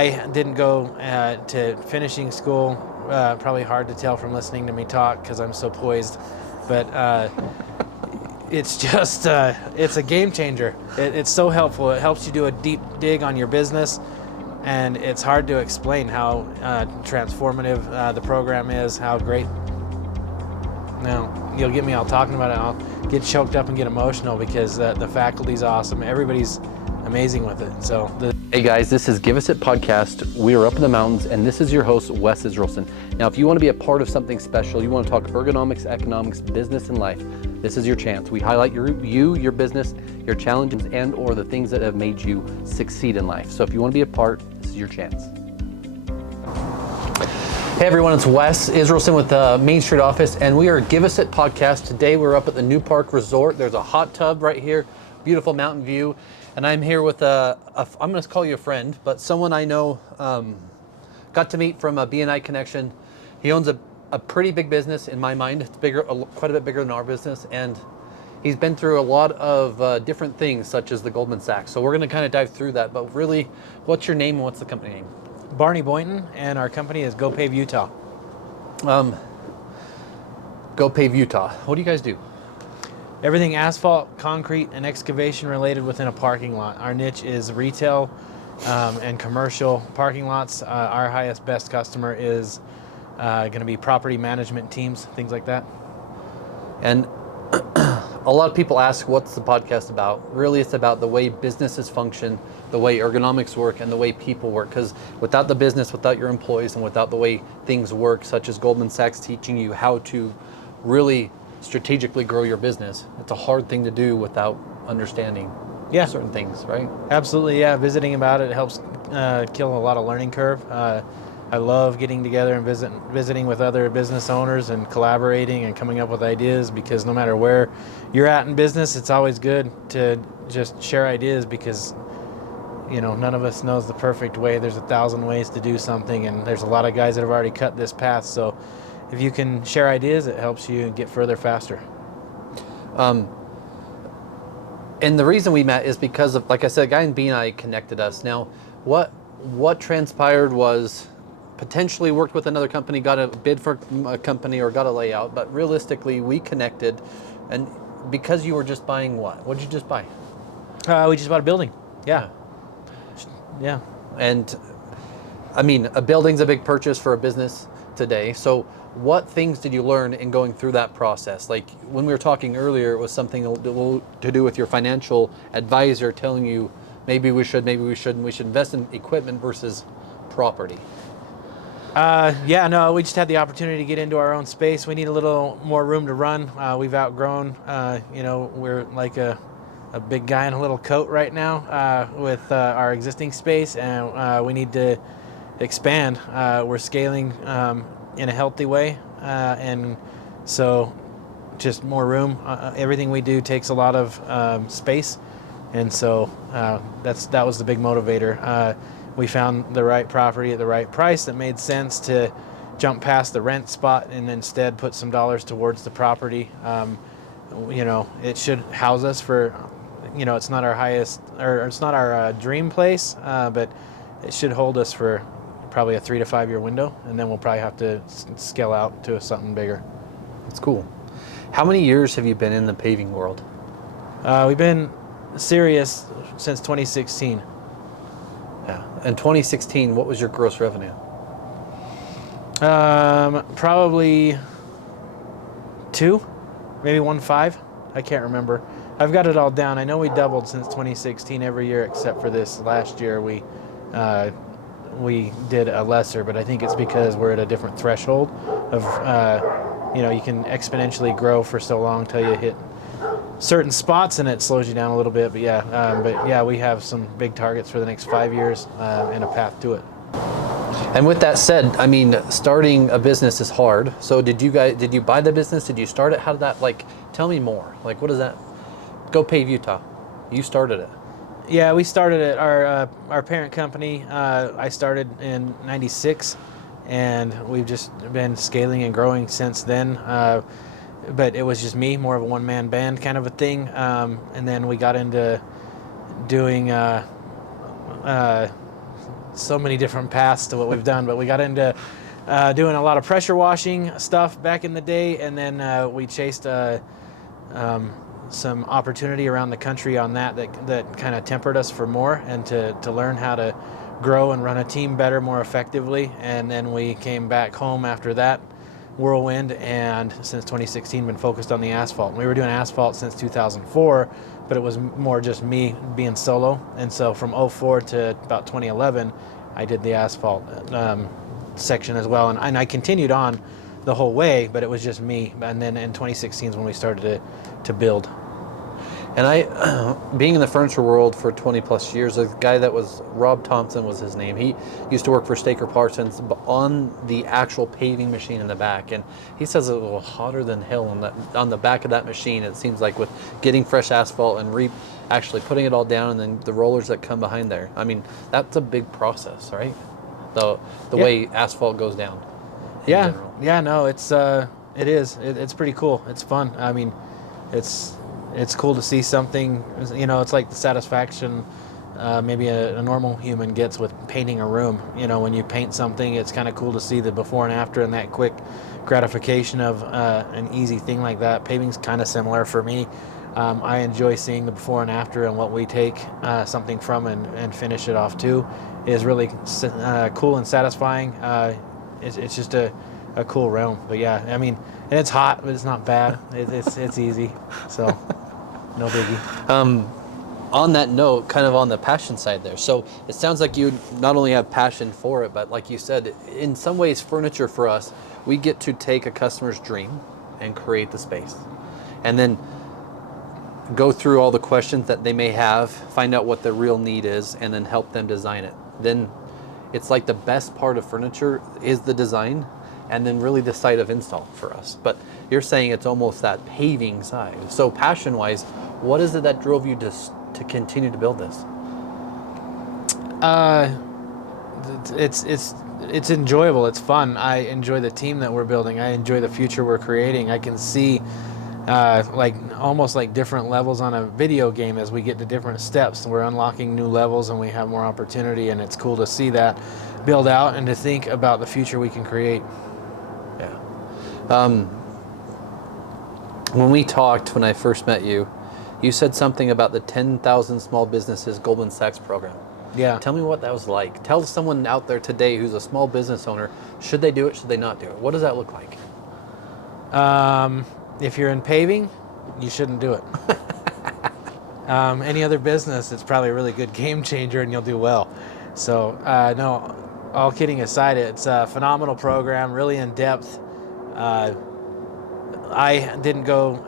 I didn't go to finishing school. Probably hard to tell from listening to me talk because I'm so poised. But it's just, it's a game changer. It's so helpful. It helps you do a deep dig on your business. And it's hard to explain how transformative the program is, how great. Now, you'll get me all talking about it. I'll get choked up and get emotional because the faculty's awesome. Everybody's amazing with it. So Hey guys, this is Give Us It Podcast. We are up in the mountains, and this is your host, Wes Israelson. Now, if you want to be a part of something special, you want to talk ergonomics, economics, business, and life, this is your chance. We highlight your business, your challenges, and or the things that have made you succeed in life. So if you want to be a part, this is your chance. Hey everyone, it's Wes Israelson with the Main Street office, and we are Give Us It Podcast. Today we're up at the New Park Resort. There's a hot tub right here, beautiful mountain view. And I'm here with I'm going to call you a friend, but someone I know, got to meet from a BNI connection. He owns a pretty big business in my mind. It's bigger, quite a bit bigger than our business. And he's been through a lot of different things, such as the Goldman Sachs. So we're going to kind of dive through that. But really, what's your name and what's the company name? Barney Boynton, and our company is Go Pave Utah. Go Pave Utah. What do you guys do? Everything asphalt, concrete, and excavation related within a parking lot. Our niche is retail and commercial parking lots. Our highest best customer is going to be property management teams, things like that. And a lot of people ask, what's the podcast about? Really, it's about the way businesses function, the way ergonomics work, and the way people work. Because without the business, without your employees, and without the way things work, such as Goldman Sachs teaching you how to really strategically grow your business, it's a hard thing to do without understanding certain things, right? Absolutely, yeah. Visiting about it helps kill a lot of learning curve. I love getting together and visiting with other business owners and collaborating and coming up with ideas, because no matter where you're at in business, it's always good to just share ideas, because none of us knows the perfect way. There's 1,000 ways to do something, and there's a lot of guys that have already cut this path. So if you can share ideas, it helps you get further faster. And the reason we met is because of, like I said, a guy in BNI connected us. Now, what transpired was potentially worked with another company, got a bid for a company, or got a layout, but realistically we connected. And because you were just buying what did you just buy? We just bought a building. Yeah. And I mean, a building's a big purchase for a business today. So what things did you learn in going through that process? Like when we were talking earlier, it was something to do with your financial advisor telling you maybe we should, maybe we shouldn't, we should invest in equipment versus property. We just had the opportunity to get into our own space. We need a little more room to run. We've outgrown, we're like a big guy in a little coat right now with our existing space, and we need to expand. We're scaling in a healthy way, and so just more room. Everything we do takes a lot of space, and so that was the big motivator. We found the right property at the right price that made sense to jump past the rent spot and instead put some dollars towards the property. It should house us for, it's not our highest, or it's not our dream place, but it should hold us for probably a 3 to 5 year window, and then we'll probably have to scale out to something bigger. That's cool. How many years have you been in the paving world? We've been serious since 2016. Yeah. In 2016, what was your gross revenue? Probably 2, maybe 1.5. I can't remember. I've got it all down. I know we doubled since 2016 every year except for this last year. We did a lesser, but I think it's because we're at a different threshold of, you can exponentially grow for so long till you hit certain spots and it slows you down a little bit. But we have some big targets for the next 5 years and a path to it. And with that said, I mean, starting a business is hard. So did you buy the business? Did you start it? How did that, tell me more. What is that? Go Pave Utah. You started it. Yeah, we started it. Our parent company, I started in '96, and we've just been scaling and growing since then. But it was just me, more of a one-man band kind of a thing. And then we got into doing so many different paths to what we've done, but we got into doing a lot of pressure washing stuff back in the day, and then we chased some opportunity around the country on that kind of tempered us for more, and to learn how to grow and run a team better, more effectively. And then we came back home after that whirlwind, and since 2016 been focused on the asphalt. We were doing asphalt since 2004, but it was more just me being solo. And so from '04 to about 2011, I did the asphalt section as well, and I continued on the whole way, but it was just me. And then in 2016 is when we started to build. And I, being in the furniture world for 20 plus years, a guy that was, Rob Thompson was his name. He used to work for Staker Parsons on the actual paving machine in the back. And he says it was hotter than hell on the back of that machine. It seems like with getting fresh asphalt and actually putting it all down, and then the rollers that come behind there. I mean, that's a big process, right? The way asphalt goes down. Yeah. Yeah, no, it is. It's pretty cool. It's fun. I mean, it's cool to see something, it's like the satisfaction maybe a normal human gets with painting a room. When you paint something, it's kind of cool to see the before and after, and that quick gratification of an easy thing like that. Paving's kind of similar for me. I enjoy seeing the before and after, and what we take something from and finish it off to is really cool and satisfying. It's just a cool realm. But yeah, I mean, and it's hot, but it's not bad. It's easy, so no biggie. On that note, kind of on the passion side there. So it sounds like you not only have passion for it, but like you said, in some ways, furniture for us, we get to take a customer's dream and create the space, and then go through all the questions that they may have, find out what their real need is, and then help them design it. Then it's like the best part of furniture is the design, and then really the site of install for us. But you're saying it's almost that paving side. So passion-wise, what is it that drove you to continue to build this? It's enjoyable. It's fun. I enjoy the team that we're building. I enjoy the future we're creating. I can see almost like different levels on a video game. As we get to different steps, we're unlocking new levels and we have more opportunity, and it's cool to see that build out and to think about the future we can create. Yeah. When we talked, when I first met you, you said something about the 10,000 Small Businesses Goldman Sachs program. Yeah. Tell me what that was like. Tell someone out there today who's a small business owner, should they do it, should they not do it? What does that look like? If you're in paving, you shouldn't do it. Any other business, it's probably a really good game changer and you'll do well. So, no, all kidding aside, it's a phenomenal program, really in depth. I didn't go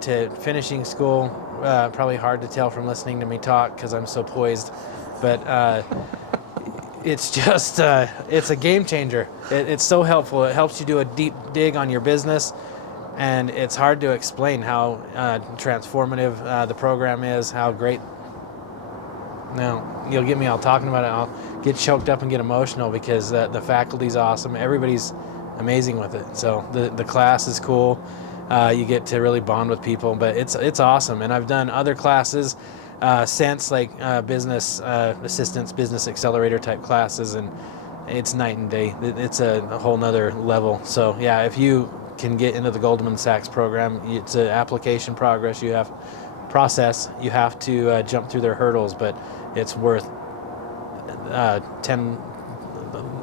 to finishing school, probably hard to tell from listening to me talk because I'm so poised, but it's just, it's a game changer. It's so helpful. It helps you do a deep dig on your business. And it's hard to explain how transformative the program is, how great. Now, you'll get me all talking about it. I'll get choked up and get emotional because the faculty's awesome. Everybody's amazing with it. So the class is cool. You get to really bond with people, but it's awesome. And I've done other classes since, like business assistance, business accelerator type classes, and it's night and day. It's a whole nother level. So yeah, if you can get into the Goldman Sachs program, it's an application process. You have to jump through their hurdles, but it's worth 10.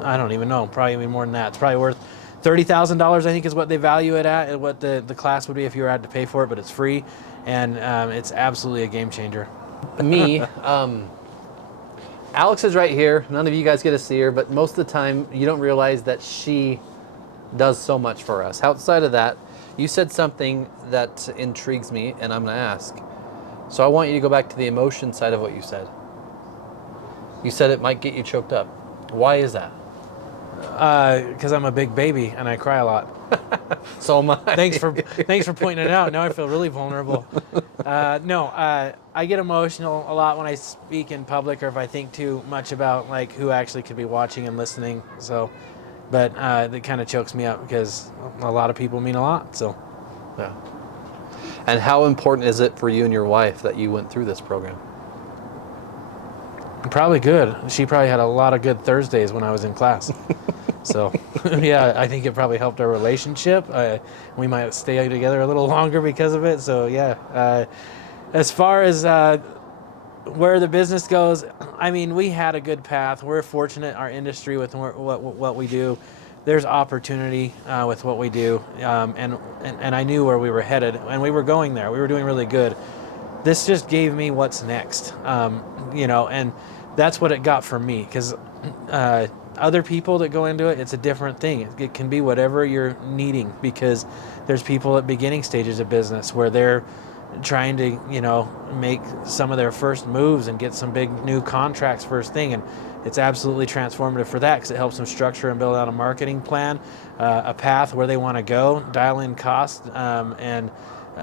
I don't even know. Probably even more than that. It's probably worth $30,000. I think is what they value it at, and what the class would be if you had to pay for it. But it's free, and it's absolutely a game changer. Me, Alex is right here. None of you guys get to see her, but most of the time you don't realize that she does so much for us. Outside of that, you said something that intrigues me, and I'm going to ask. So I want you to go back to the emotion side of what you said. You said it might get you choked up. Why is that? Because I'm a big baby and I cry a lot. So am I. Thanks for pointing it out. Now I feel really vulnerable. I get emotional a lot when I speak in public, or if I think too much about like who actually could be watching and listening. So. But that kind of chokes me up because a lot of people mean a lot. So, yeah. And how important is it for you and your wife that you went through this program? Probably good. She probably had a lot of good Thursdays when I was in class. So, yeah, I think it probably helped our relationship. We might stay together a little longer because of it. So, yeah. As far as where the business goes, I mean, we had a good path. We're fortunate, our industry, with what we do. There's opportunity with what we do, and I knew where we were headed, and we were going there. We were doing really good. This just gave me what's next, and that's what it got for me. Because other people that go into it, it's a different thing. It can be whatever you're needing, because there's people at beginning stages of business where they're trying to make some of their first moves and get some big new contracts first thing, and it's absolutely transformative for that, because it helps them structure and build out a marketing plan, a path where they want to go, dial in cost, and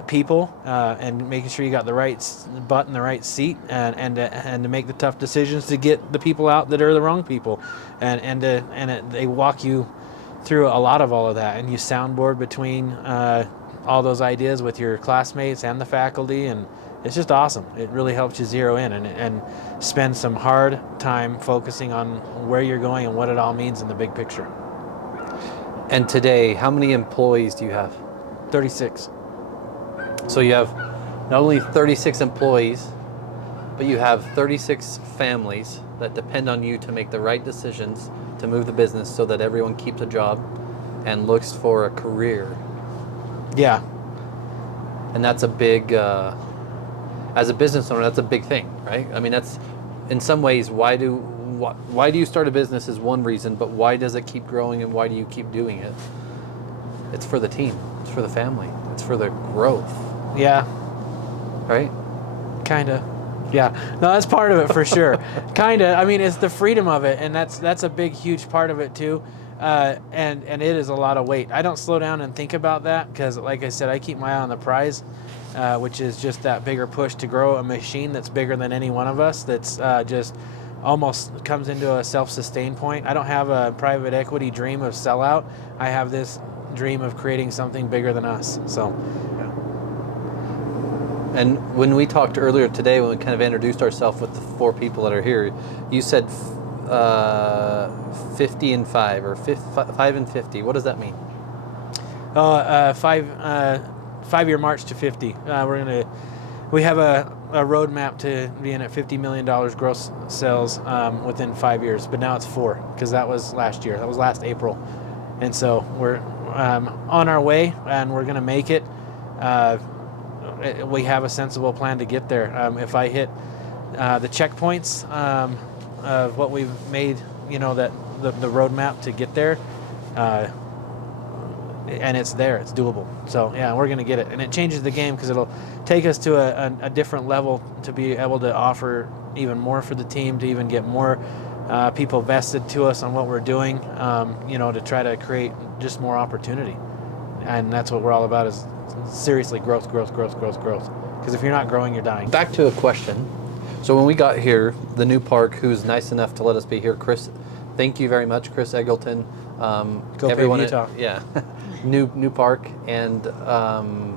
people, and making sure you got the right butt in the right seat, and to make the tough decisions to get the people out that are the wrong people, they walk you through a lot of all of that, and you soundboard between all those ideas with your classmates and the faculty, and it's just awesome. It really helps you zero in and spend some hard time focusing on where you're going and what it all means in the big picture. And today, how many employees do you have? 36. So you have not only 36 employees, but you have 36 families that depend on you to make the right decisions to move the business so that everyone keeps a job and looks for a career. Yeah. And that's a big, as a business owner, that's a big thing, right? I mean, that's, in some ways, why do you start a business is one reason, but why does it keep growing and why do you keep doing it? It's for the team, it's for the family, it's for the growth. Yeah. Right? Kinda. Yeah. No, that's part of it for sure. Kinda. I mean, it's the freedom of it, and that's a big, huge part of it too. And it is a lot of weight. I don't slow down and think about that, because, like I said, I keep my eye on the prize, which is just that bigger push to grow a machine that's bigger than any one of us. That's just almost comes into a self-sustained point. I don't have a private equity dream of sellout. I have this dream of creating something bigger than us. So. And when we talked earlier today, when we kind of introduced ourselves with the four people that are here, you said 50 and 5, or 5 and 50. What does that mean? 5-year march to 50. We have a roadmap to being at $50 million gross sales within 5 years, but now it's 4, because that was last year. That was last April. And so we're on our way, and we're going to make it. We have a sensible plan to get there. If I hit the checkpoints of what we've made, that the roadmap to get there, and it's there, it's doable. So yeah, we're going to get it, and it changes the game, because it'll take us to a different level to be able to offer even more for the team, to even get more people vested to us on what we're doing, to try to create just more opportunity. And that's what we're all about, is seriously growth. Because if you're not growing, you're dying. Back to a question. So when we got here, the new park, who's nice enough to let us be here, Chris, thank you very much, Chris Eggleton. Go Pave Utah. Yeah, new park, and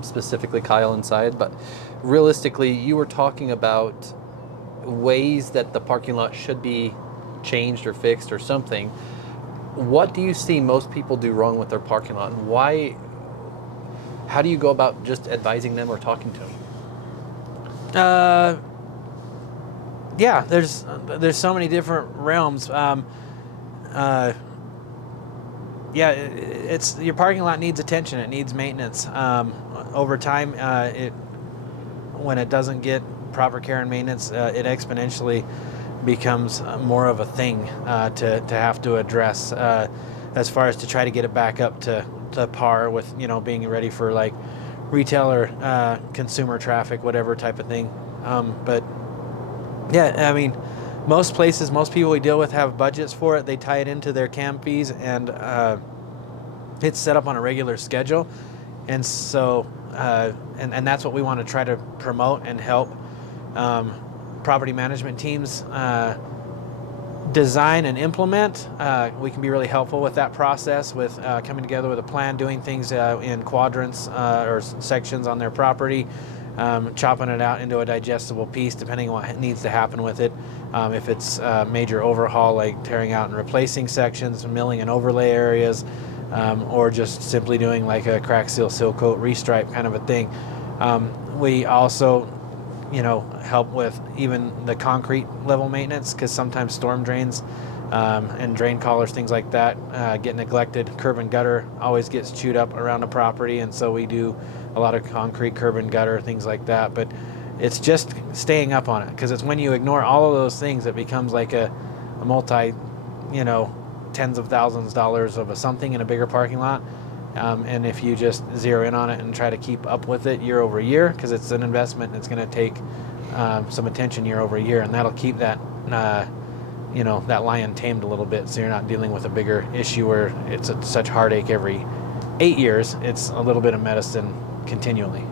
specifically Kyle inside. But realistically, you were talking about ways that the parking lot should be changed or fixed or something. What do you see most people do wrong with their parking lot, and why? How do you go about just advising them or talking to them? Yeah, there's so many different realms. It's your parking lot needs attention. It needs maintenance. Over time, when it doesn't get proper care and maintenance, it exponentially becomes more of a thing to have to address, as far as to try to get it back up to par with being ready for like retail or consumer traffic, whatever type of thing. But yeah, I mean, most people we deal with have budgets for it. They tie it into their CAM fees, and it's set up on a regular schedule. And so, and that's what we want to try to promote and help property management teams design and implement. We can be really helpful with that process, with coming together with a plan, doing things in quadrants or sections on their property, chopping it out into a digestible piece depending on what needs to happen with it, If it's a major overhaul, like tearing out and replacing sections, milling and overlay areas, or just simply doing like a crack seal, seal coat, restripe kind of a thing. We also, help with even the concrete level maintenance, because sometimes storm drains and drain collars, things like that, get neglected. Curb and gutter always gets chewed up around the property, and so we do a lot of concrete, curb and gutter, things like that. But it's just staying up on it, because it's when you ignore all of those things it becomes like a multi, tens of thousands of dollars of something in a bigger parking lot. And if you just zero in on it and try to keep up with it year over year, because it's an investment and it's going to take some attention year over year, and that'll keep that that lion tamed a little bit, so you're not dealing with a bigger issue where it's such heartache every 8 years. It's a little bit of medicine continually.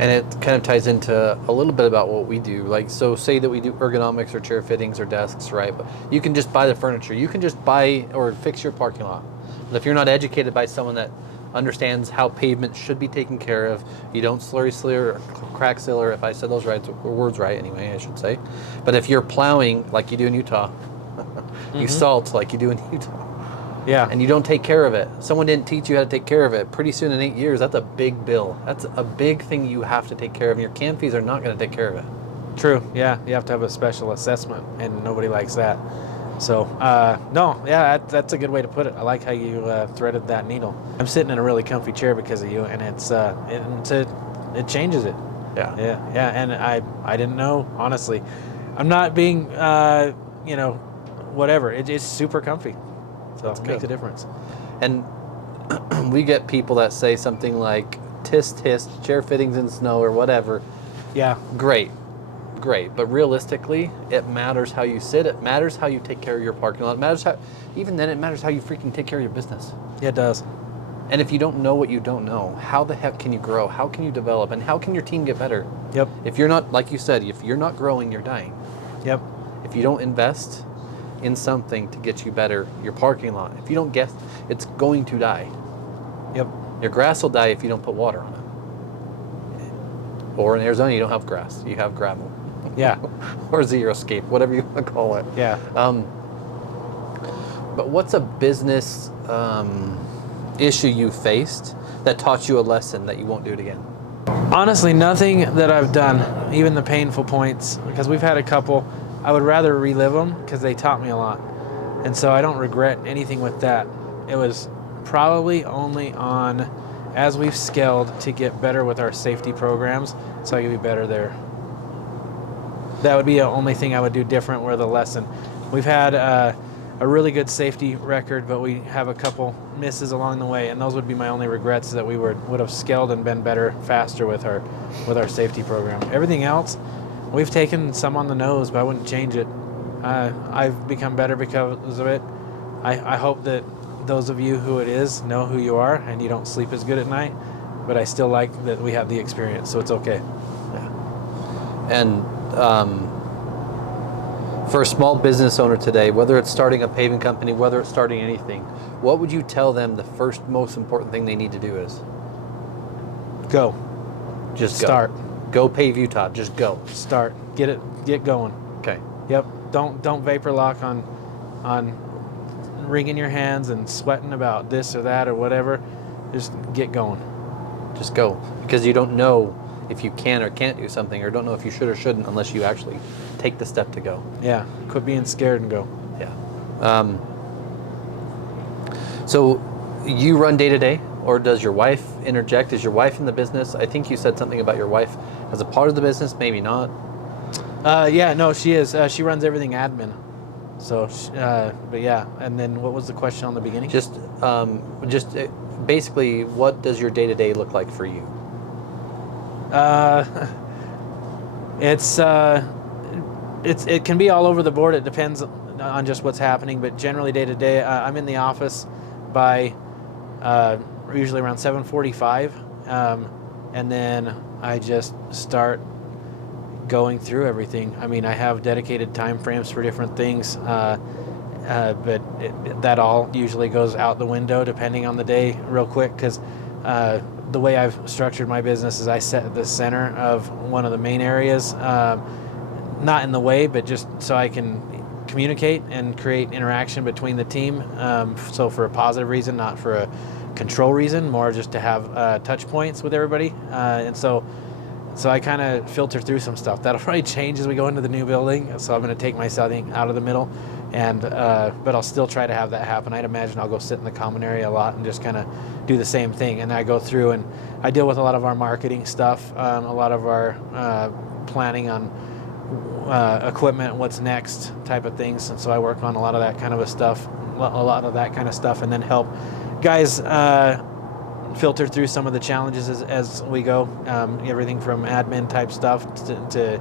And it kind of ties into a little bit about what we do. Like, so say that we do ergonomics or chair fittings or desks, right? But you can just buy the furniture. You can just buy or fix your parking lot. But if you're not educated by someone that understands how pavement should be taken care of, you don't slurry seal or crack seal, or if I said those words right anyway, I should say. But if you're plowing like you do in Utah, you salt like you do in Utah. Yeah. And you don't take care of it. Someone didn't teach you how to take care of it. Pretty soon in 8 years, that's a big bill. That's a big thing you have to take care of. And your CAM fees are not going to take care of it. True. Yeah. You have to have a special assessment, and nobody likes that. So, no, yeah, that's a good way to put it. I like how you threaded that needle. I'm sitting in a really comfy chair because of you, and it changes it. Yeah. Yeah. And I didn't know, honestly. I'm not being, whatever. It's super comfy. So it makes a difference. And we get people that say something like, tisk, tisk, chair fittings in snow or whatever. Yeah. Great. But realistically, it matters how you sit. It matters how you take care of your parking lot. It matters even then, it matters how you freaking take care of your business. Yeah, it does. And if you don't know what you don't know, how the heck can you grow? How can you develop? And how can your team get better? Yep. If you're not, like you said, if you're not growing, you're dying. Yep. If you don't invest in something to get you better, your parking lot, if you don't get, it's going to die. Yep. Your grass will die if you don't put water on it. Or in Arizona, you don't have grass, you have gravel. Yeah. Or xeriscape, whatever you want to call it. Yeah. But what's a business issue you faced that taught you a lesson that you won't do it again? Honestly, nothing that I've done, even the painful points, because we've had a couple, I would rather relive them because they taught me a lot. And so I don't regret anything with that. It was probably only on, as we've scaled, to get better with our safety programs, so I could be better there. That would be the only thing I would do different with a lesson. We've had a really good safety record, but we have a couple misses along the way, and those would be my only regrets, that we would have scaled and been better faster with our safety program. Everything else, we've taken some on the nose, but I wouldn't change it. I've become better because of it. I hope that those of you who it is know who you are, and you don't sleep as good at night, but I still like that we have the experience, so it's okay. Yeah. And for a small business owner today, whether it's starting a paving company, whether it's starting anything, what would you tell them the first most important thing they need to do is? Go. Just go. Start. Go Pave Utah. Just go. Start. Get going. Okay. Yep. Don't vapor lock on wringing your hands and sweating about this or that or whatever. Just get going. Just go. Because you don't know if you can or can't do something, or don't know if you should or shouldn't unless you actually take the step to go. Yeah. Quit being scared and go. Yeah. So you run day to day, or does your wife interject? Is your wife in the business? I think you said something about your wife as a part of the business, maybe not. Yeah, no, she is. She runs everything admin. So, but yeah. And then what was the question on the beginning? Just basically, what does your day to day look like for you? It can be all over the board. It depends on just what's happening, but generally day to day, I'm in the office by usually around 7:45, and then I just start going through everything. I mean, I have dedicated time frames for different things, but that all usually goes out the window depending on the day real quick, because the way I've structured my business is I set at the center of one of the main areas. not in the way, but just so I can communicate and create interaction between the team. So for a positive reason, not for a control reason, more just to have touch points with everybody. And so I kind of filter through some stuff. That'll probably change as we go into the new building. So I'm going to take myself out of the middle, and but I'll still try to have that happen. I'd imagine I'll go sit in the common area a lot and just kind of do the same thing. And I go through and I deal with a lot of our marketing stuff, a lot of our planning on equipment, what's next type of things. And so I work on a lot of that kind of stuff, and then help guys filter through some of the challenges as we go. Everything from admin type stuff to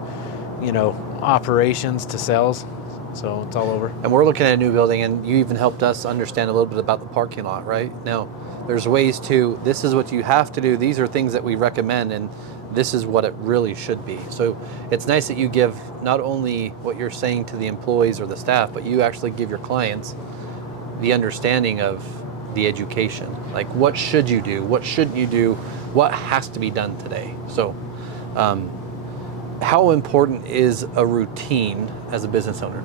operations to sales. So it's all over. And we're looking at a new building, and you even helped us understand a little bit about the parking lot, right? Now, there's ways to, this is what you have to do, these are things that we recommend, and this is what it really should be. So it's nice that you give not only what you're saying to the employees or the staff, but you actually give your clients the understanding of the education. Like, what should you do? What shouldn't you do? What has to be done today? So how important is a routine as a business owner?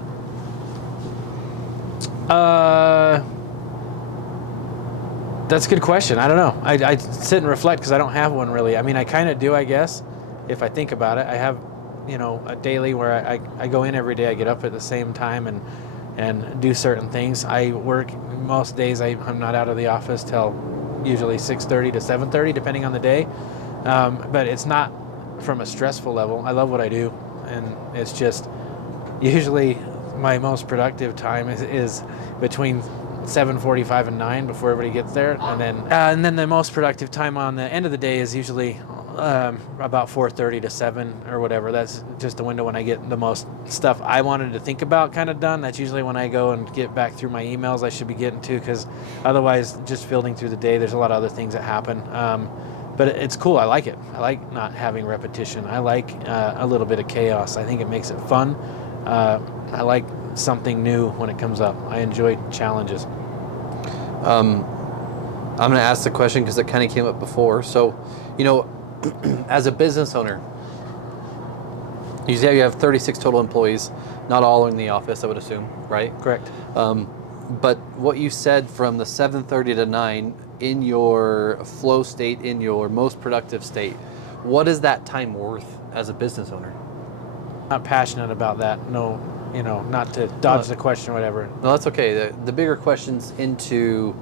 That's a good question. I don't know. I sit and reflect because I don't have one really. I mean, I kind of do, I guess, if I think about it. I have, a daily where I go in every day. I get up at the same time and do certain things. I work most days. I'm not out of the office till usually 6:30 to 7:30, depending on the day. But it's not from a stressful level. I love what I do, and it's just usually my most productive time is between 7:45 and 9 before everybody gets there, and then the most productive time on the end of the day is usually about 4:30 to 7 or whatever. That's just the window when I get the most stuff I wanted to think about kind of done. That's usually when I go and get back through my emails I should be getting to, because otherwise just fielding through the day, there's a lot of other things that happen. But it's cool. I like it. I like not having repetition. I like a little bit of chaos. I think it makes it fun. I like something new when it comes up. I enjoy challenges. I'm going to ask the question because it kind of came up before. So, as a business owner, you say you have 36 total employees, not all in the office, I would assume, right? Correct. But what you said from the 7:30 to 9 in your flow state, in your most productive state, what is that time worth as a business owner? Not passionate about that. No, not to dodge the question or whatever. No, that's okay. The bigger questions into,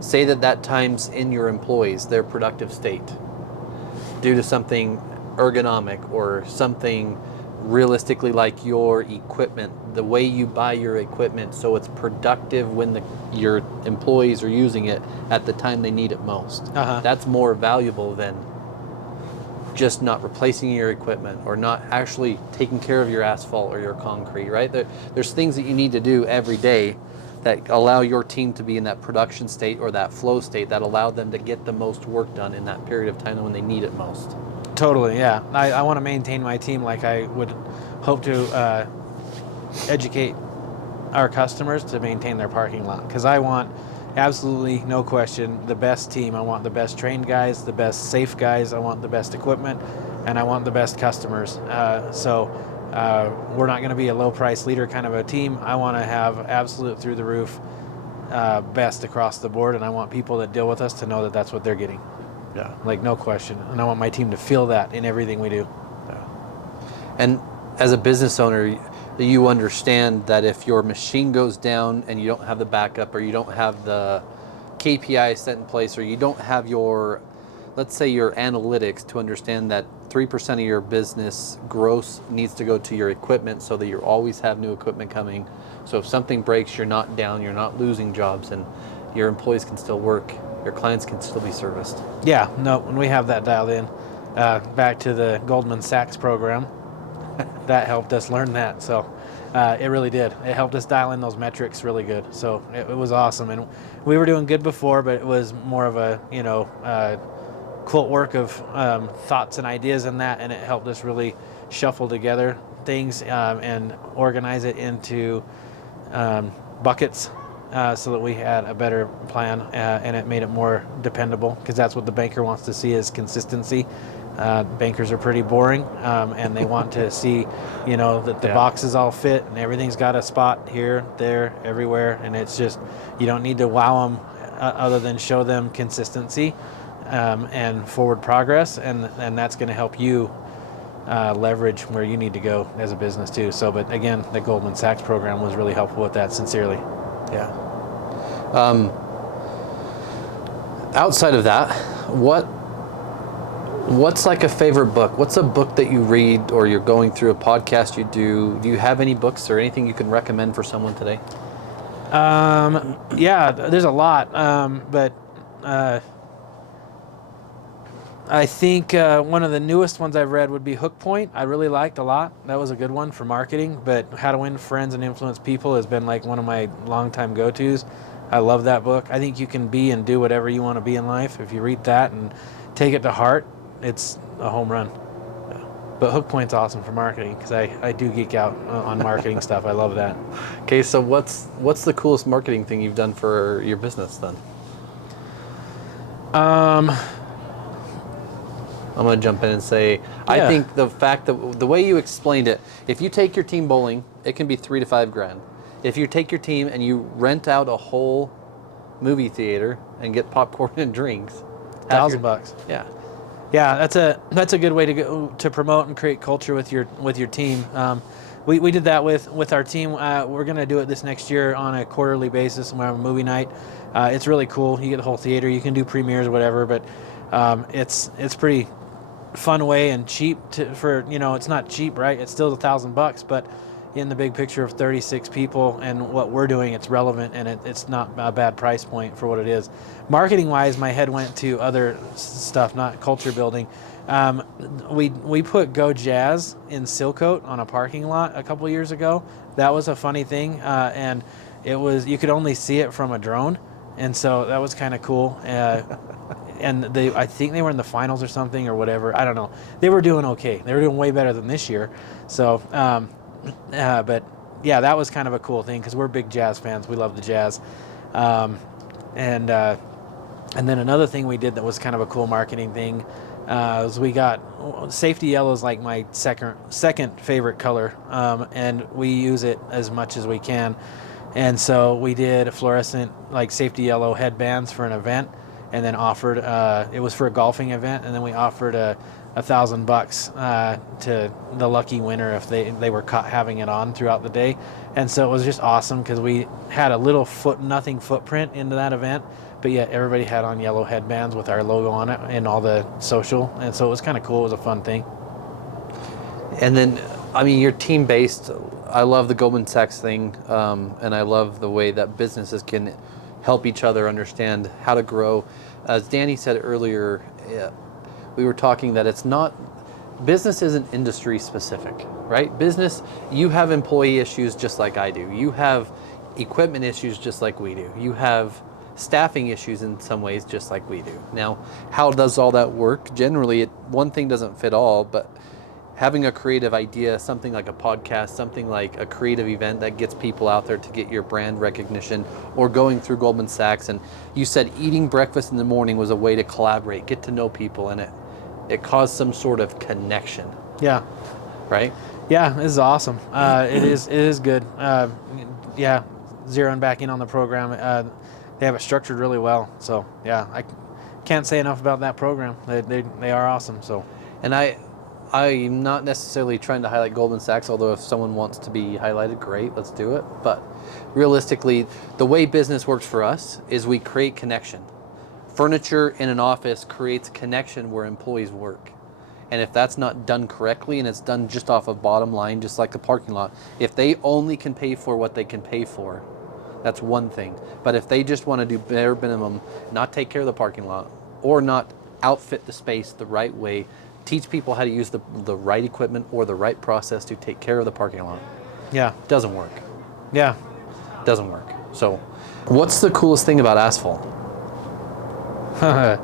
say that time's in your employees, their productive state, due to something ergonomic or something realistically like your equipment, the way you buy your equipment so it's productive when your employees are using it at the time they need it most. That's more valuable than just not replacing your equipment or not actually taking care of your asphalt or your concrete, right? There's things that you need to do every day that allow your team to be in that production state or that flow state that allow them to get the most work done in that period of time when they need it most. Totally, yeah. I want to maintain my team like I would hope to educate our customers to maintain their parking lot, because I want, absolutely no question, the best team. I want the best trained guys, the best safe guys. I want the best equipment, and I want the best customers. So we're not going to be a low price leader kind of a team. I want to have absolute through the roof best across the board, and I want people that deal with us to know that that's what they're getting. Yeah. Like, no question. And I want my team to feel that in everything we do. Yeah. And as a business owner, you understand that if your machine goes down and you don't have the backup, or you don't have the KPI set in place, or you don't have your, let's say, your analytics to understand that 3% of your business gross needs to go to your equipment so that you always have new equipment coming. So if something breaks, you're not down, you're not losing jobs, and your employees can still work, your clients can still be serviced. Yeah, no, when we have that dialed in, back to the Goldman Sachs program, that helped us learn that. So it really did. It helped us dial in those metrics really good. So it was awesome. And we were doing good before, but it was more of a, quilt work of thoughts and ideas in that, and it helped us really shuffle together things and organize it into buckets so that we had a better plan, and it made it more dependable, because that's what the banker wants to see, is consistency. Bankers are pretty boring, and they want to see, that the Yeah. boxes all fit and everything's got a spot here, there, everywhere, and it's just you don't need to wow them other than show them consistency and forward progress, and that's going to help you leverage where you need to go as a business too. So, but again, the Goldman Sachs program was really helpful with that. Sincerely. Yeah. Outside of that, what's like a favorite book? What's a book that you read, or you're going through a podcast you do? Do you have any books or anything you can recommend for someone today? Yeah, there's a lot, but I think one of the newest ones I've read would be Hook Point. I really liked a lot. That was a good one for marketing, but How to Win Friends and Influence People has been like one of my longtime go-tos. I love that book. I think you can be and do whatever you want to be in life. If you read that and take it to heart, it's a home run. But Hook Point's awesome for marketing because I do geek out on marketing stuff. I love that. Okay, so what's the coolest marketing thing you've done for your business then? I'm going to jump in and say, I think the fact that the way you explained it, if you take your team bowling, it can be $3,000 to $5,000. If you take your team and you rent out a whole movie theater and get popcorn and drinks, $1,000. Yeah. Yeah, that's a good way to go to promote and create culture with your team. We did that with our team. We're gonna do it this next year on a quarterly basis. We have a movie night. It's really cool. You get the whole theater. You can do premieres, whatever. But it's pretty fun way and cheap it's not cheap, right? It's still $1,000, but in the big picture of 36 people and what we're doing, it's relevant, and it's not a bad price point for what it is. Marketing wise, my head went to other stuff, not culture building. We put Go Jazz in Silcoat on a parking lot a couple years ago. That was a funny thing, and you could only see it from a drone, and so that was kind of cool. And I think they were in the finals or something or whatever. I don't know. They were doing okay. They were doing way better than this year. So, but yeah, that was kind of a cool thing because we're big Jazz fans. We love the Jazz. And then another thing we did that was kind of a cool marketing thing was we got safety yellow is like my second favorite color, and we use it as much as we can. And so we did fluorescent like safety yellow headbands for an event, and then offered it was for a golfing event, and then we offered $1,000 to the lucky winner if they were caught having it on throughout the day. And so it was just awesome because we had a little nothing footprint into that event, but yet everybody had on yellow headbands with our logo on it and all the social, and so it was kind of cool. It was a fun thing. And then, I mean, you're team based. I love the Goldman Sachs thing, and I love the way that businesses can help each other understand how to grow. As Danny said earlier, we were talking that business isn't industry specific, right? Business, you have employee issues just like I do. You have equipment issues just like we do. You have staffing issues in some ways just like we do. Now, how does all that work? Generally, one thing doesn't fit all, but having a creative idea, something like a podcast, something like a creative event that gets people out there to get your brand recognition, or going through Goldman Sachs. And you said eating breakfast in the morning was a way to collaborate, get to know people, and it caused some sort of connection. Yeah. Right? Yeah, this is awesome. It is good. Yeah, zeroing back in on the program. They have it structured really well. So yeah, I can't say enough about that program. They are awesome. So, and I'm not necessarily trying to highlight Goldman Sachs, although if someone wants to be highlighted, great, let's do it. But realistically, the way business works for us is we create connection. Furniture in an office creates connection where employees work. And if that's not done correctly and it's done just off of bottom line, just like the parking lot, if they only can pay for what they can pay for, that's one thing. But if they just want to do bare minimum, not take care of the parking lot, or not outfit the space the right way, teach people how to use the right equipment or the right process to take care of the parking lot. Yeah. Doesn't work. Yeah. Doesn't work. So, what's the coolest thing about asphalt? I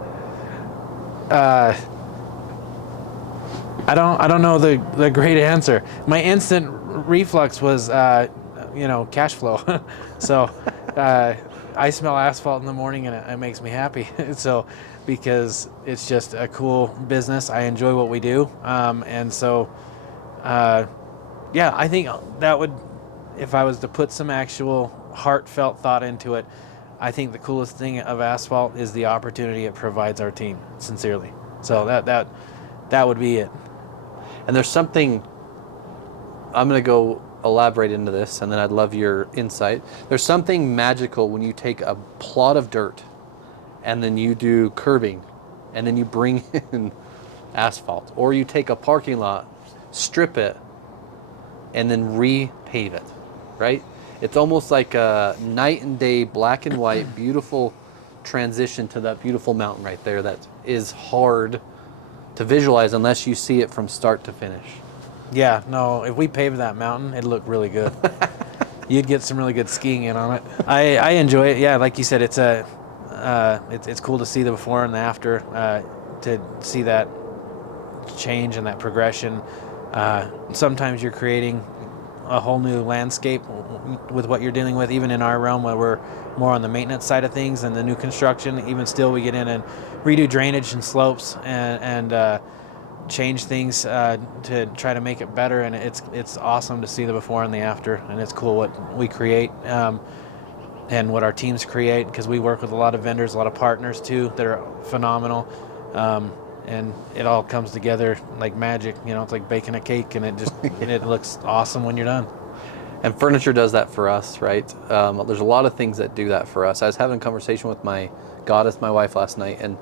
don't know the great answer. My instant reflux was cash flow. So I I smell asphalt in the morning and it makes me happy. So, because it's just a cool business. I enjoy what we do. And so, yeah, I think that would, if I was to put some actual heartfelt thought into it, I think the coolest thing of asphalt is the opportunity it provides our team, sincerely. So that would be it. And there's something, I'm going to go elaborate into this, and then I'd love your insight. There's something magical when you take a plot of dirt and then you do curbing and then you bring in asphalt, or you take a parking lot, strip it, and then repave it, right? It's almost like a night and day, black and white, beautiful transition to that beautiful mountain right there that is hard to visualize unless you see it from start to finish. Yeah, no, if we paved that mountain, it'd look really good. You'd get some really good skiing in on it. I enjoy it. Yeah, like you said, it's cool to see the before and the after, to see that change and that progression. Sometimes you're creating a whole new landscape with what you're dealing with, even in our realm where we're more on the maintenance side of things and the new construction. Even still, we get in and redo drainage and slopes and change things to try to make it better. And it's awesome to see the before and the after, and it's cool what we create and what our teams create, because we work with a lot of vendors, a lot of partners too that are phenomenal. And it all comes together like magic. It's like baking a cake, and it looks awesome when you're done. And furniture does that for us, right? There's a lot of things that do that for us. I was having a conversation with my goddess, my wife, last night, and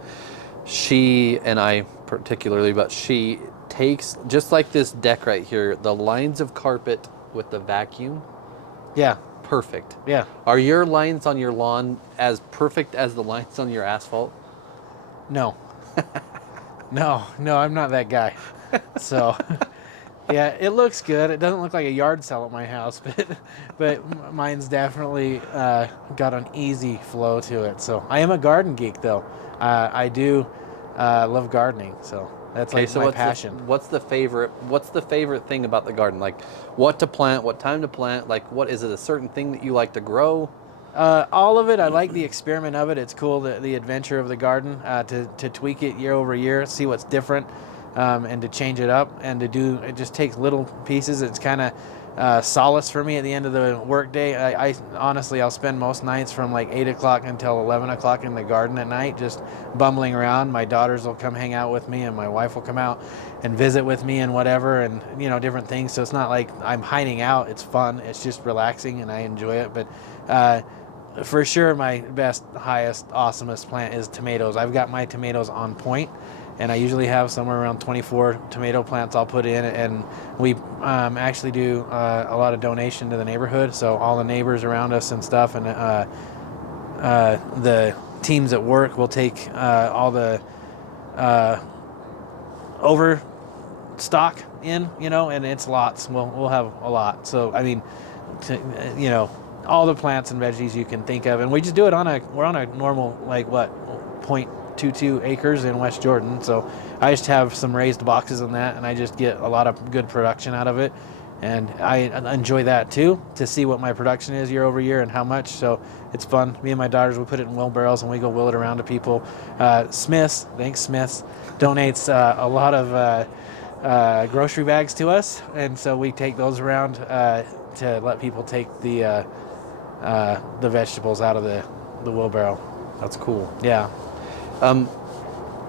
she, and I particularly, but she takes, just like this deck right here, the lines of carpet with the vacuum. Yeah. Perfect. Yeah. Are your lines on your lawn as perfect as the lines on your asphalt? No. No, I'm not that guy. So, yeah, it looks good. It doesn't look like a yard sale at my house, but mine's definitely got an easy flow to it. So I am a garden geek, though. I do love gardening, so that's like my passion. What's the favorite thing about the garden? Like, what to plant, what time to plant? Like, what is it? A certain thing that you like to grow? All of it. I like the experiment of it. It's cool, the adventure of the garden, to tweak it year over year, see what's different, and to change it up, and it just takes little pieces. It's kind of solace for me at the end of the work day. I honestly, I'll spend most nights from like 8 o'clock until 11 o'clock in the garden at night, just bumbling around. My daughters will come hang out with me, and my wife will come out and visit with me and whatever, and different things. So it's not like I'm hiding out. It's fun. It's just relaxing, and I enjoy it. But for sure, my best, highest, awesomest plant is tomatoes. I've got my tomatoes on point, and I usually have somewhere around 24 tomato plants I'll put in, and we actually do a lot of donation to the neighborhood, so all the neighbors around us and stuff, and the teams at work will take all the overstock in, and it's lots. We'll have a lot. So, I mean, all the plants and veggies you can think of, and we just do it we're on a normal, like, 0.22 acres in West Jordan, so I just have some raised boxes in that, and I just get a lot of good production out of it, and I enjoy that too, to see what my production is year over year and how much. So it's fun. Me and my daughters, we put it in wheelbarrows and we go wheel it around to people. Smith's donates a lot of grocery bags to us, and so we take those around to let people take the vegetables out of the wheelbarrow. That's cool. Yeah.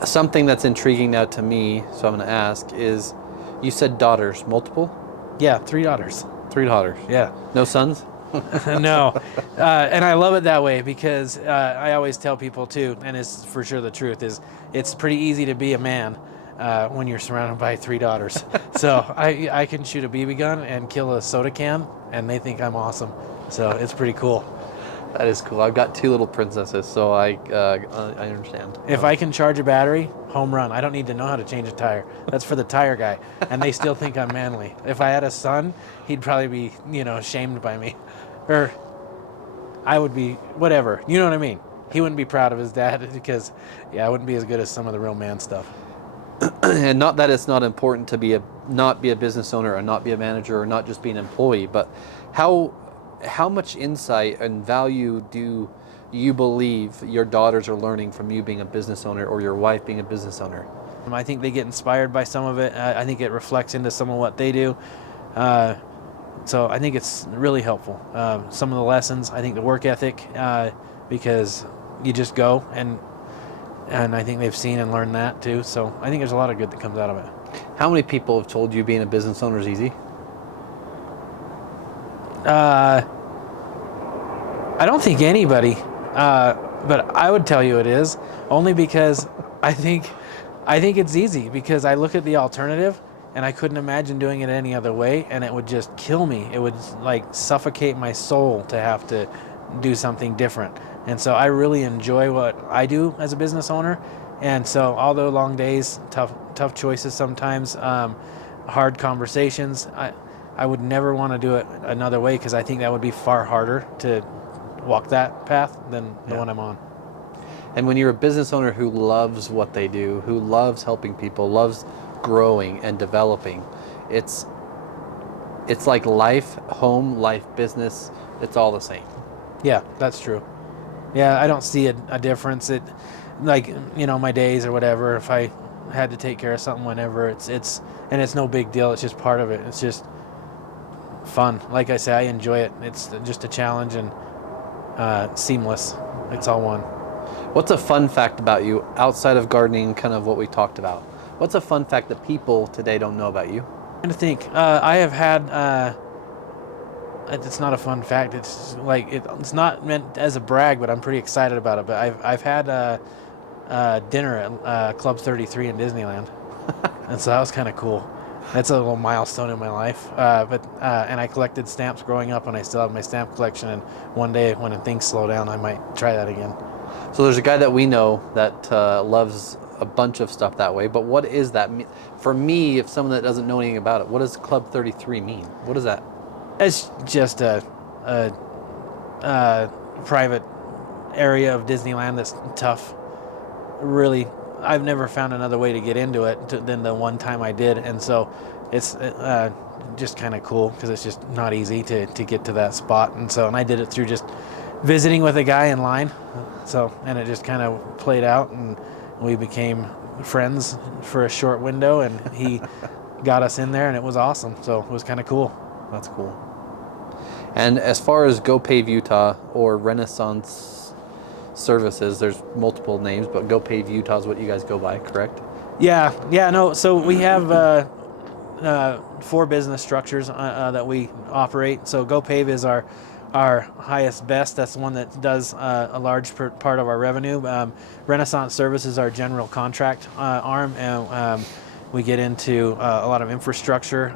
Something that's intriguing now to me, so I'm going to ask, is you said daughters, multiple? Yeah, 3 daughters. 3 daughters. Yeah. No sons? No. And I love it that way, because I always tell people too, and it's for sure the truth, is it's pretty easy to be a man when you're surrounded by 3 daughters. So I can shoot a BB gun and kill a soda can, and they think I'm awesome. So it's pretty cool. That is cool. I've got 2 little princesses, so I understand. If I can charge a battery, home run. I don't need to know how to change a tire. That's for the tire guy, and they still think I'm manly. If I had a son, he'd probably be, shamed by me, or I would be whatever. You know what I mean? He wouldn't be proud of his dad, because, I wouldn't be as good as some of the real man stuff. And not that it's not important to not be a business owner, or not be a manager, or not just be an employee, but how much insight and value do you believe your daughters are learning from you being a business owner or your wife being a business owner? I think they get inspired by some of it. I think it reflects into some of what they do. So I think it's really helpful. Some of the lessons, I think the work ethic, because you just go, and I think they've seen and learned that too. So I think there's a lot of good that comes out of it. How many people have told you being a business owner is easy? I don't think anybody, but I would tell you it is, only because I think it's easy, because I look at the alternative and I couldn't imagine doing it any other way, and it would just kill me. It would like suffocate my soul to have to do something different. And so I really enjoy what I do as a business owner. And so although long days, tough choices sometimes, hard conversations, I would never want to do it another way, because I think that would be far harder to walk that path than the one I'm on. And when you're a business owner who loves what they do, who loves helping people, loves growing and developing, it's like life, home, life, business, it's all the same. Yeah, that's true. Yeah, I don't see a difference. It, like, my days or whatever, if I had to take care of something whenever, it's no big deal. It's just part of it. It's just fun. Like I say, I enjoy it. It's just a challenge, and seamless. It's all one. What's a fun fact about you outside of gardening, kind of what we talked about? What's a fun fact that people today don't know about you? I'm trying to think. I have had, it's not a fun fact. It's like, it's not meant as a brag, but I'm pretty excited about it. But I've had dinner at Club 33 in Disneyland. And so that was kind of cool. That's a little milestone in my life. And I collected stamps growing up, and I still have my stamp collection. And one day when things slow down, I might try that again. So there's a guy that we know that loves a bunch of stuff that way, but what is that? For me, if someone that doesn't know anything about it, what does Club 33 mean? What is that? It's just a private area of Disneyland that's tough. Really, I've never found another way to get into it than the one time I did, and so it's just kind of cool, because it's just not easy to get to that spot. And I did it through just visiting with a guy in line, and it just kind of played out, and we became friends for a short window, and he got us in there, and it was awesome. So it was kind of cool. That's cool. And as far as Go Pave Utah or Renaissance Services, there's multiple names, but Go Pave Utah is what you guys go by, correct? Yeah, no. So we have 4 business structures that we operate. So Go Pave is our highest best. That's the one that does a large part of our revenue. Renaissance Services is our general contract arm, and we get into a lot of infrastructure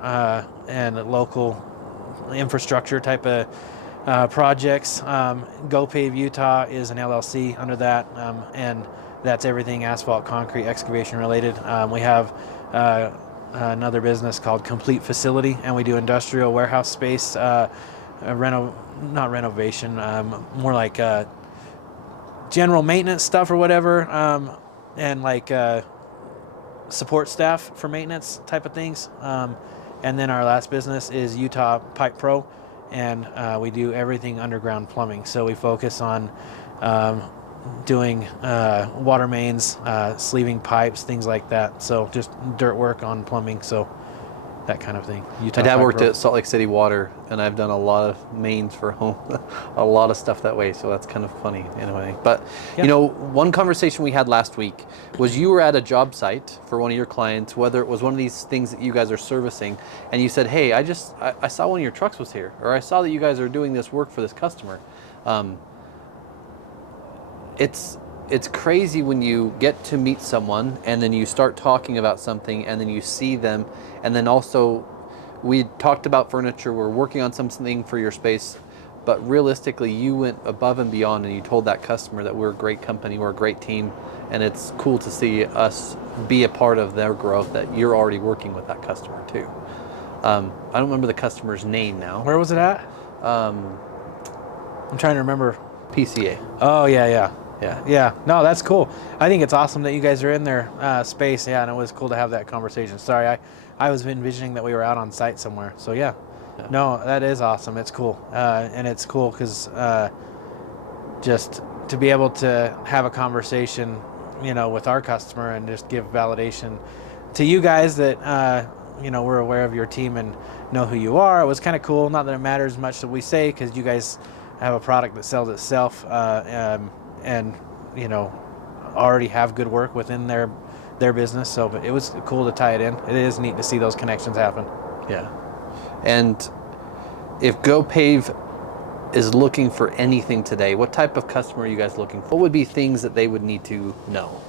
and local infrastructure type of projects. Go Pave Utah is an LLC under that, and that's everything asphalt, concrete, excavation related. We have another business called Complete Facility, and we do industrial warehouse space, not renovation, more like general maintenance stuff or whatever, and like support staff for maintenance type of things. And then our last business is Utah Pipe Pro, and we do everything underground plumbing. So we focus on doing water mains, sleeving pipes, things like that. So just dirt work on plumbing, so that kind of thing. My dad worked at Salt Lake City Water, and I've done a lot of mains for home, a lot of stuff that way, so that's kind of funny in a way. But, one conversation we had last week was you were at a job site for one of your clients, whether it was one of these things that you guys are servicing, and you said, hey, I saw one of your trucks was here, or I saw that you guys are doing this work for this customer. It's crazy when you get to meet someone and then you start talking about something and then you see them, and then also we talked about furniture, we're working on something for your space, but realistically you went above and beyond and you told that customer that we're a great company, we're a great team, and it's cool to see us be a part of their growth, that you're already working with that customer too. I don't remember the customer's name now. Where was it at? I'm trying to remember. PCA. Oh, yeah. Yeah. No, that's cool. I think it's awesome that you guys are in their space. Yeah, and it was cool to have that conversation. Sorry, I was envisioning that we were out on site somewhere. So yeah. No, that is awesome. It's cool. And it's cool because just to be able to have a conversation, with our customer and just give validation to you guys that, we're aware of your team and know who you are. It was kind of cool. Not that it matters much that we say, because you guys have a product that sells itself, and, already have good work within their business. So, but it was cool to tie it in. It is neat to see those connections happen. Yeah. And if Go Pave is looking for anything today, what type of customer are you guys looking for? What would be things that they would need to know?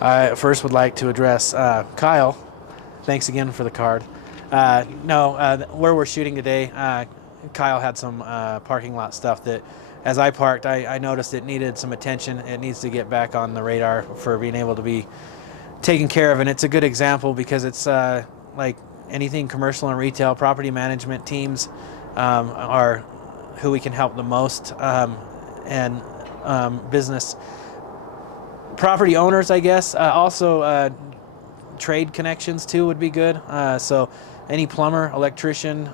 I first would like to address Kyle. Thanks again for the card. Where we're shooting today, Kyle had some parking lot stuff that, as I parked, I noticed it needed some attention. It needs to get back on the radar for being able to be taken care of. And it's a good example because it's like anything commercial and retail, property management teams are who we can help the most, and business property owners, I guess. Also, trade connections too would be good. So any plumber, electrician,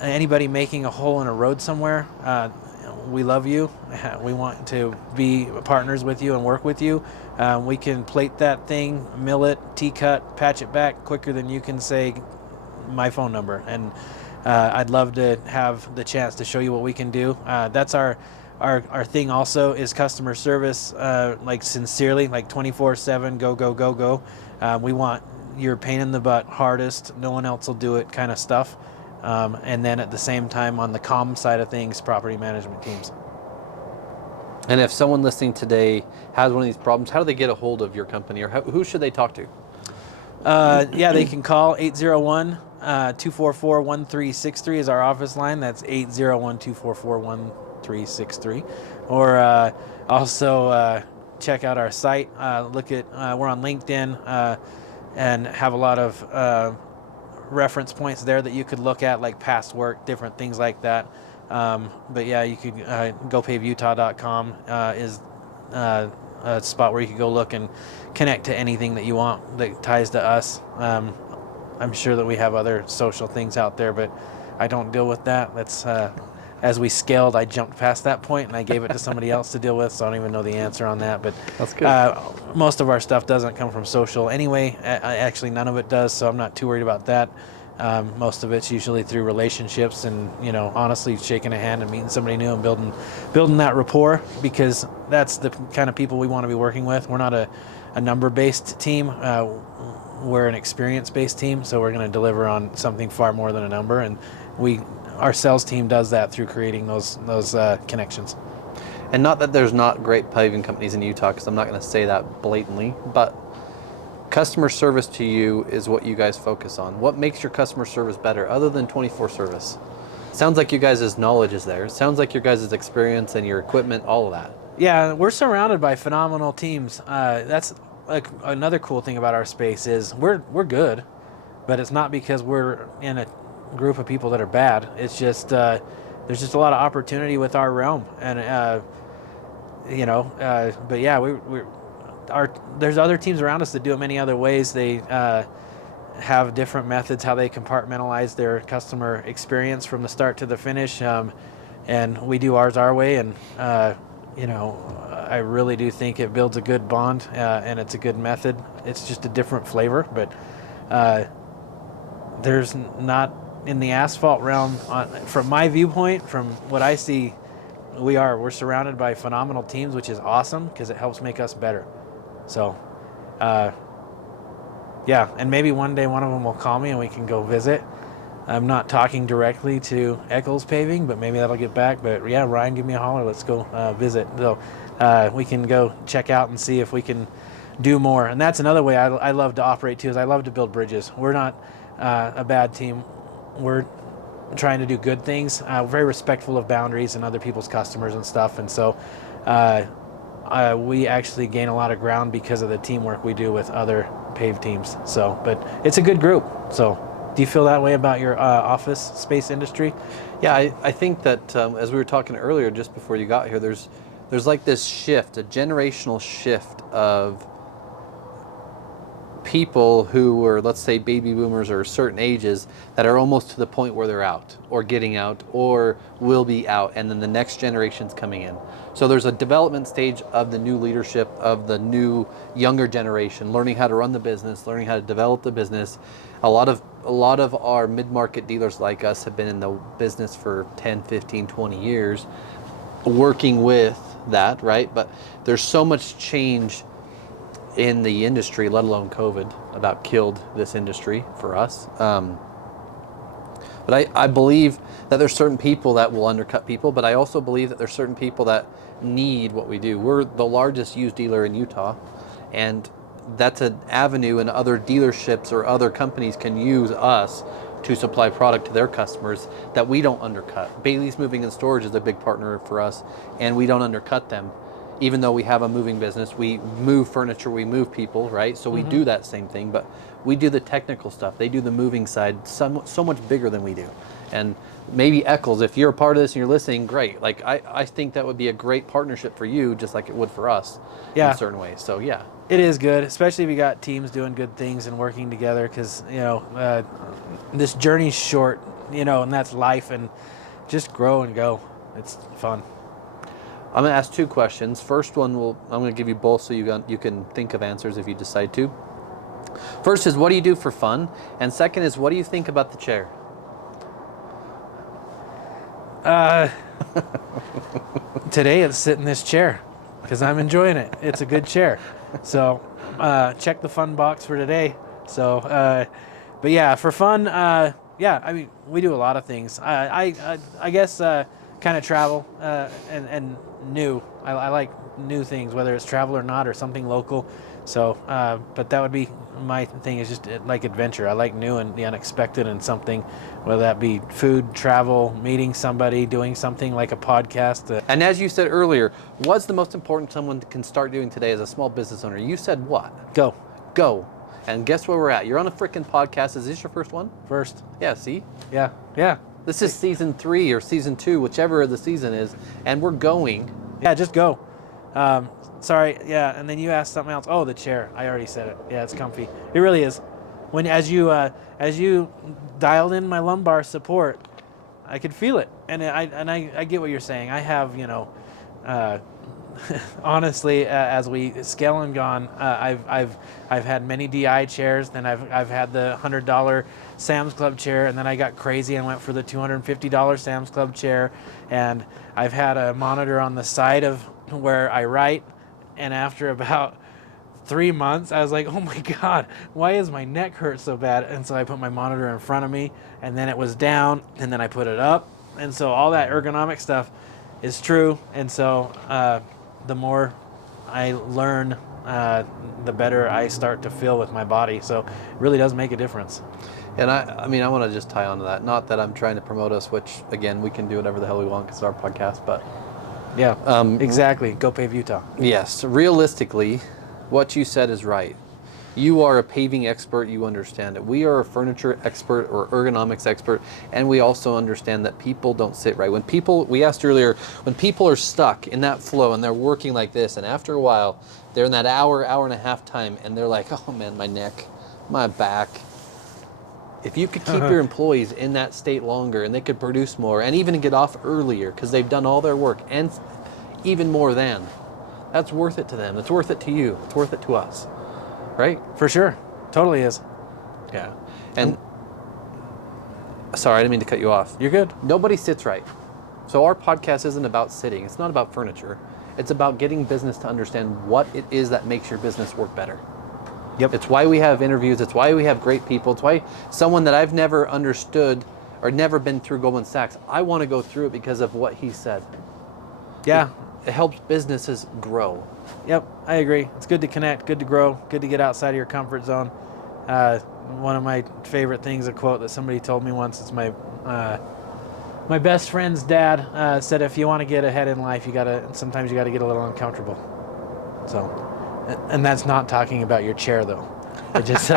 anybody making a hole in a road somewhere, we love you. We want to be partners with you and work with you. We can plate that thing, mill it, T-cut, patch it back quicker than you can say my phone number. And I'd love to have the chance to show you what we can do. That's our thing also, is customer service, like sincerely, like 24/7, go. We want your pain in the butt, hardest, no one else will do it kind of stuff. And then at the same time, on the comm side of things, property management teams. And if someone listening today has one of these problems, how do they get a hold of your company, or who should they talk to? They can call 801-244-1363 is our office line. That's 801-244-1363. Or also check out our site. We're on LinkedIn, and have a lot of reference points there that you could look at, like past work, different things like that. But yeah, you could GoPaveUtah.com is a spot where you could go look and connect to anything that you want that ties to us. I'm sure that we have other social things out there, but I don't deal with that. That's as we scaled, I jumped past that point and I gave it to somebody else to deal with, so I don't even know the answer on that. But that's good. Most of our stuff doesn't come from social anyway. Actually, none of it does, so I'm not too worried about that. Most of it's usually through relationships and, honestly shaking a hand and meeting somebody new and building that rapport, because that's the kind of people we want to be working with. We're not a number-based team. We're an experience-based team, so we're going to deliver on something far more than a number, and our sales team does that through creating those connections. And not that there's not great paving companies in Utah, because I'm not going to say that blatantly, but customer service to you is what you guys focus on. What makes your customer service better other than 24 service? Sounds like you guys' knowledge is there. Sounds like your guys' experience and your equipment, all of that. Yeah, we're surrounded by phenomenal teams. That's like another cool thing about our space is we're good, but it's not because we're in a group of people that are bad. It's just there's just a lot of opportunity with our realm, and but yeah, there's other teams around us that do it many other ways. They have different methods how they compartmentalize their customer experience from the start to the finish, and we do ours our way. And I really do think it builds a good bond, and it's a good method. It's just a different flavor, but there's not in the asphalt realm, from my viewpoint, from what I see, we're surrounded by phenomenal teams, which is awesome because it helps make us better. So, and maybe one day one of them will call me and we can go visit. I'm not talking directly to Eccles Paving, but maybe that'll get back. But yeah, Ryan, give me a holler. Let's go visit. So we can go check out and see if we can do more. And that's another way I love to operate too, is I love to build bridges. We're not a bad team. We're trying to do good things. Very respectful of boundaries and other people's customers and stuff. And so we actually gain a lot of ground because of the teamwork we do with other pave teams. So, but it's a good group. So, do you feel that way about your office space industry? Yeah, I think that as we were talking earlier, just before you got here, there's like this shift, a generational shift of people who are, let's say, baby boomers or certain ages that are almost to the point where they're out or getting out or will be out, and then the next generation's coming in. So there's a development stage of the new leadership of the new younger generation, learning how to run the business, learning how to develop the business. A lot of our mid-market dealers like us have been in the business for 10, 15, 20 years working with that, right? But there's so much change in the industry, let alone COVID, about killed this industry for us. But I believe that there's certain people that will undercut people, but I also believe that there's certain people that need what we do. We're the largest used dealer in Utah, and that's an avenue, and other dealerships or other companies can use us to supply product to their customers that we don't undercut. Bailey's Moving and Storage is a big partner for us, and we don't undercut them. Even though we have a moving business, we move furniture, we move people, right? So we do that same thing, but we do the technical stuff. They do the moving side so much bigger than we do. And maybe Eccles, if you're a part of this and you're listening, great. Like I think that would be a great partnership for you, just like it would for us in certain ways. So yeah. It is good, especially if you got teams doing good things and working together, because, this journey's short, and that's life, and just grow and go. It's fun. I'm going to ask two questions. First one, I'm going to give you both so you can think of answers if you decide to. First is, what do you do for fun? And second is, what do you think about the chair? Today it's sitting in this chair because I'm enjoying it. It's a good chair. So check the fun box for today. So, but yeah, for fun, we do a lot of things. I guess kind of travel and new. I like new things, whether it's travel or not, or something local. So, but that would be my thing, is just like adventure. I like new and the unexpected and something, whether that be food, travel, meeting somebody, doing something like a podcast. And as you said earlier, what's the most important someone can start doing today as a small business owner? You said what? Go. And guess where we're at? You're on a freaking podcast. Is this your first one? First. Yeah, see? Yeah. This is season 3 or season 2, whichever the season is, and we're going. Yeah, just go. Sorry, yeah, and then you asked something else. Oh, the chair. I already said it. Yeah, it's comfy. It really is. As you dialed in my lumbar support, I could feel it, and I get what you're saying. I have, honestly, as we scale and gone, I've had many DI chairs. Then I've had the $100 Sam's Club chair, and then I got crazy and went for the $250 Sam's Club chair. And I've had a monitor on the side of where I write, and after about 3 months, I was like, oh my God, why is my neck hurt so bad? And so I put my monitor in front of me, and then it was down, and then I put it up. And so all that ergonomic stuff is true. And so the more I learn, the better I start to feel with my body. So it really does make a difference. And I want to just tie on to that. Not that I'm trying to promote us, which, again, we can do whatever the hell we want because it's our podcast, but... Yeah, exactly. Go Pave Utah. Yes. Realistically, what you said is right. You are a paving expert. You understand it. We are a furniture expert or ergonomics expert, and we also understand that people don't sit right. We asked earlier, when people are stuck in that flow and they're working like this, and after a while, they're in that hour and a half time, and they're like, oh man, my neck, my back. If you could keep your employees in that state longer, and they could produce more and even get off earlier because they've done all their work and even more than, that's worth it to them. It's worth it to you. It's worth it to us. Right? For sure. Totally is. Yeah. And sorry, I didn't mean to cut you off. You're good. Nobody sits right. So our podcast isn't about sitting. It's not about furniture. It's about getting business to understand what it is that makes your business work better. Yep. It's why we have interviews. It's why we have great people. It's why someone that I've never understood or never been through Goldman Sachs, I want to go through it because of what he said. Yeah. It helps businesses grow. Yep, I agree. It's good to connect, good to grow, good to get outside of your comfort zone. One of my favorite things, a quote that somebody told me once, it's my best friend's dad said, if you want to get ahead in life, sometimes you gotta get a little uncomfortable. So, and that's not talking about your chair though. It just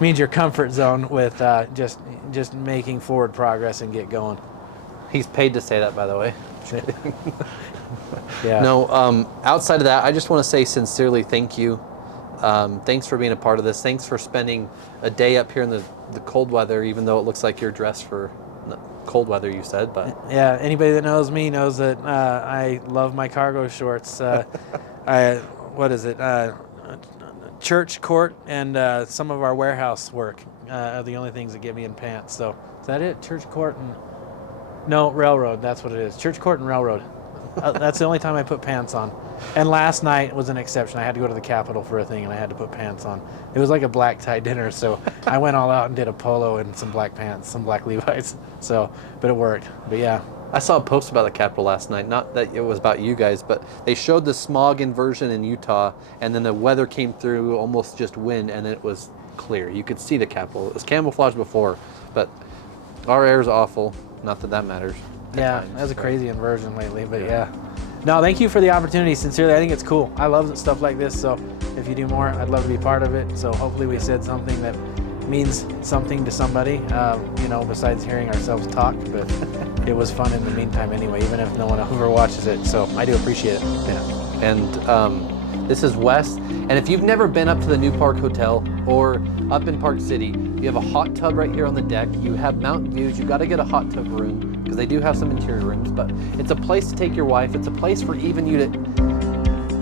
means your comfort zone with just making forward progress and get going. He's paid to say that, by the way. Yeah. No, outside of that, I just want to say sincerely thank you. Thanks for being a part of this. Thanks for spending a day up here in the cold weather, even though it looks like you're dressed for cold weather, you said. But yeah, anybody that knows me knows that I love my cargo shorts. What is it? Church, court, and some of our warehouse work are the only things that get me in pants. So is that it? Church, court, and no, railroad. That's what it is. Church, court, and railroad. That's the only time I put pants on. And last night was an exception. I had to go to the Capitol for a thing, and I had to put pants on. It was like a black tie dinner, so I went all out and did a polo and some black pants, some black Levi's. So, but it worked. But yeah. I saw a post about the Capitol last night. Not that it was about you guys, but they showed the smog inversion in Utah, and then the weather came through, almost just wind, and then it was clear. You could see the Capitol. It was camouflaged before, but our air is awful. Not that that matters. Yeah, that was a crazy inversion lately, but yeah. No, thank you for the opportunity. Sincerely, I think it's cool. I love stuff like this, so if you do more, I'd love to be part of it. So hopefully we said something that means something to somebody, besides hearing ourselves talk, but it was fun in the meantime anyway, even if no one ever watches it. So I do appreciate it. Yeah. And this is Wes. And if you've never been up to the New Park Hotel or up in Park City, you have a hot tub right here on the deck. You have mountain views. You got to get a hot tub room because they do have some interior rooms, but it's a place to take your wife. It's a place for even you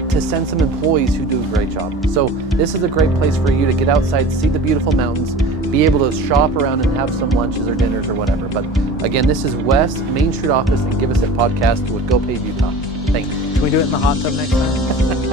to send some employees who do a great job. So this is a great place for you to get outside, see the beautiful mountains, be able to shop around and have some lunches or dinners or whatever. But again, this is Wes, Main Street office, and Give Us a Podcast with Go Pave Utah. Thanks. Can we do it in the hot tub next time?